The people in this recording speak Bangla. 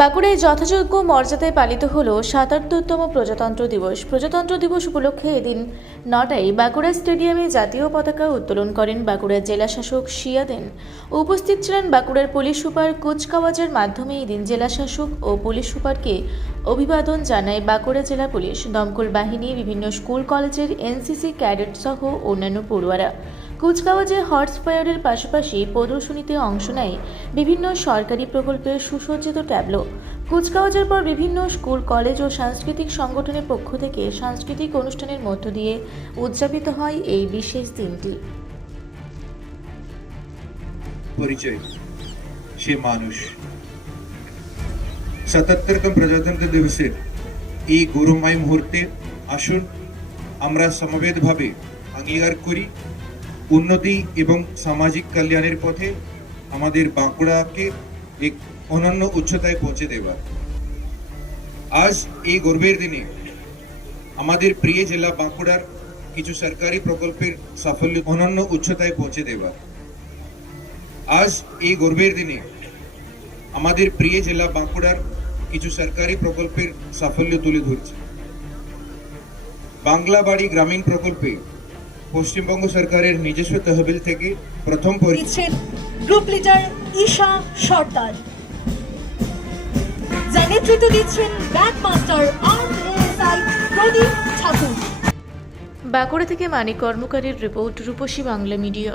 বাঁকুড়ায় যথাযোগ্য মর্যাদায় পালিত হল ৭৭তম প্রজাতন্ত্র দিবস। প্রজাতন্ত্র দিবস উপলক্ষে এদিন ৯টায় বাঁকুড়া স্টেডিয়ামে জাতীয় পতাকা উত্তোলন করেন বাঁকুড়ার জেলাশাসক শিয়াদেন। উপস্থিত ছিলেন বাঁকুড়ার পুলিশ সুপার। কুচকাওয়াজের মাধ্যমে এদিন জেলাশাসক ও পুলিশ সুপারকে অভিবাদন জানায় বাঁকুড়া জেলা পুলিশ, দমকল বাহিনী, বিভিন্ন স্কুল কলেজের এনসিসি ক্যাডেট সহ অন্যান্য পড়ুয়ারা। কুচকাওয়াজে হর্স ফায়ারের পাশাপাশি প্রদর্শনীতে অংশ নেয় বিভিন্ন সরকারি প্রকল্পের সুসজ্জিত ট্যাবলো। কুচকাওয়াজের পর বিভিন্ন স্কুল, কলেজ ও সাংস্কৃতিক সংগঠনের পক্ষ থেকে সাংস্কৃতিক অনুষ্ঠানের মধ্য দিয়ে উদযাপিত হয় এই বিশেষ দিনটি। পরিচয় সে মানুষ। ৭৭তম প্রজাতন্ত্র দিবসের এই গৌরবময় মুহূর্তে আসুন আমরা সমবেতভাবে অঙ্গীকার করি উন্নতি এবং সামাজিক কল্যাণের পথে আমাদের বাঁকুড়াকে এক অনন্য উচ্চতায় পৌঁছে দেওয়ার। আজ এই গর্বের দিনে আমাদের প্রিয় জেলা বাঁকুড়ার কিছু সরকারি প্রকল্পের সাফল্য অনন্য উচ্চতায় পৌঁছে দেওয়ার। আজ এই গর্বের দিনে আমাদের প্রিয় জেলা বাঁকুড়ার কিছু সরকারি প্রকল্পের সাফল্য তুলে ধরছে। বাংলা বাড়ি গ্রামীণ প্রকল্পে পশ্চিমবঙ্গ সরকারের নিজস্ব তহবিল থেকে প্রথম গ্রুপ লিডার ঈশা সর্দার, যার নেতৃত্ব দিচ্ছেন ব্যাক মাস্টার আরএসআই প্রদীপ ঠাকুর। বাঁকুড়া থেকে মানিক কর্মকারীর রিপোর্ট, রূপসী বাংলা মিডিয়া।